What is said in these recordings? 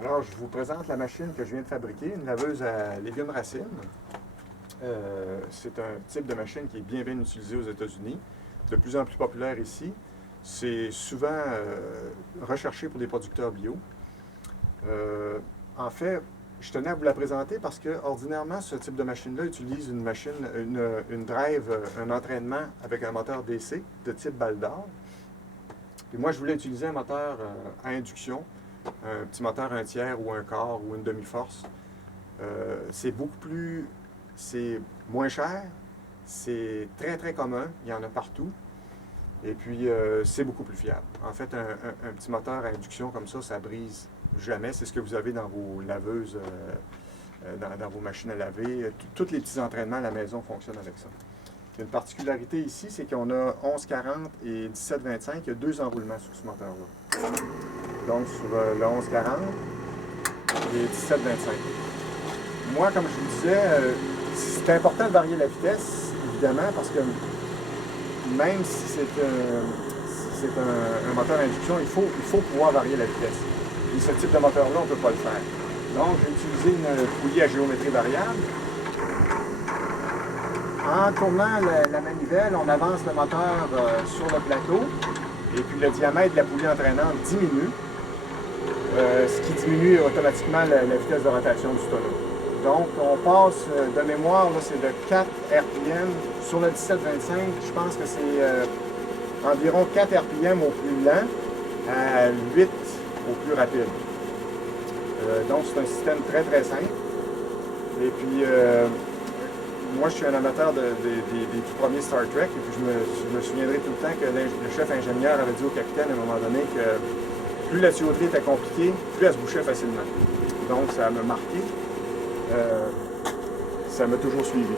Alors, je vous présente la machine que je viens de fabriquer, une laveuse à légumes racines. C'est un type de machine qui est bien utilisé aux États-Unis, de plus en plus populaire ici. C'est souvent recherché pour des producteurs bio. En fait, je tenais à vous la présenter parce que, ordinairement, ce type de machine-là utilise une drive, un entraînement avec un moteur DC de type balle d'or. Et moi, je voulais utiliser un moteur à induction, un petit moteur 1/3 ou un quart ou une demi-force. C'est moins cher, c'est très commun, il y en a partout. Et puis, c'est beaucoup plus fiable. En fait, un petit moteur à induction comme ça brise jamais. C'est ce que vous avez dans vos laveuses, dans vos machines à laver. Tous les petits entraînements à la maison fonctionnent avec ça. Une particularité ici, c'est qu'on a 1140 et 1725. Il y a deux enroulements sur ce moteur-là. Donc, sur le 1140 et 1725. Moi, comme je vous disais, c'est important de varier la vitesse, évidemment, parce que même si c'est un moteur à induction, il faut pouvoir varier la vitesse. Et ce type de moteur-là, on ne peut pas le faire. Donc, j'ai utilisé une poulie à géométrie variable. En tournant la manivelle, on avance le moteur sur le plateau et puis le diamètre de la poulie entraînante diminue, ce qui diminue automatiquement la vitesse de rotation du tonneau. Donc, on passe de mémoire, c'est de 4 RPM. Sur le 1725, je pense que c'est environ 4 RPM au plus lent à 8 au plus rapide. Donc, c'est un système très simple. Et puis, moi, je suis un amateur des tout premiers Star Trek, et puis je me souviendrai tout le temps que le chef ingénieur avait dit au capitaine à un moment donné que plus la tuyauterie était compliquée, plus elle se bouchait facilement. Donc, ça m'a marqué. Ça m'a toujours suivi.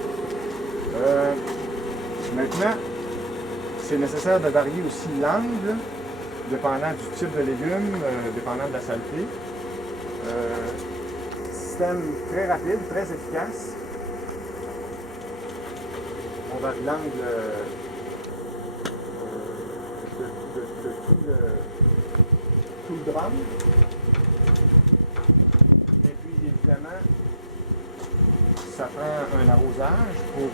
Maintenant, c'est nécessaire de varier aussi l'angle, dépendant du type de légumes, dépendant de la saleté. Système très rapide, très efficace. On varie l'angle de tout le drum. Et puis, évidemment, ça prend un arrosage pour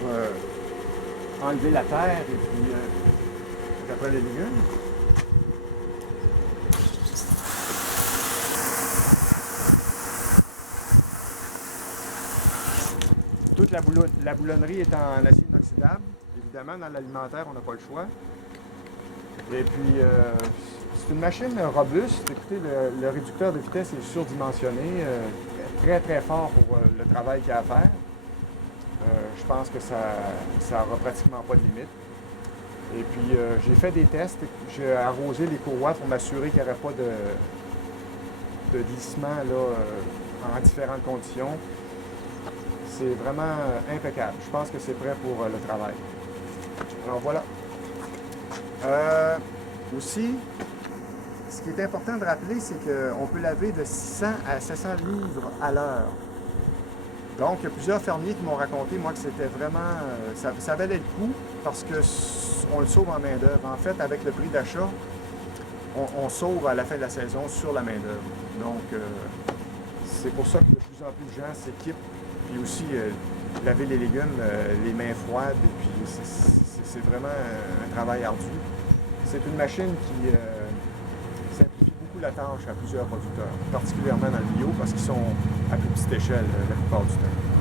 enlever la terre et puis après les légumes. Toute la boulonnerie est en acier inoxydable. Évidemment, dans l'alimentaire, on n'a pas le choix. Et puis, c'est une machine robuste. Écoutez, le réducteur de vitesse est surdimensionné, très fort pour le travail qu'il y a à faire. Je pense que ça n'aura pratiquement pas de limite. Et puis, j'ai fait des tests. J'ai arrosé les courroies pour m'assurer qu'il n'y aurait pas de glissement là, en différentes conditions. C'est vraiment impeccable. Je pense que c'est prêt pour le travail. Alors voilà. Aussi, ce qui est important de rappeler, c'est qu'on peut laver de 600 à 700 livres à l'heure. Donc, il y a plusieurs fermiers qui m'ont raconté, moi, que c'était vraiment... ça valait le coup parce qu'on le sauve en main-d'œuvre. En fait, avec le prix d'achat, on sauve à la fin de la saison sur la main-d'œuvre. Donc, c'est pour ça que de plus en plus de gens s'équipent. Puis aussi, laver les légumes, les mains froides, et puis c'est vraiment un travail ardu. C'est une machine qui simplifie beaucoup la tâche à plusieurs producteurs, particulièrement dans le bio, parce qu'ils sont à plus petite échelle la plupart du temps.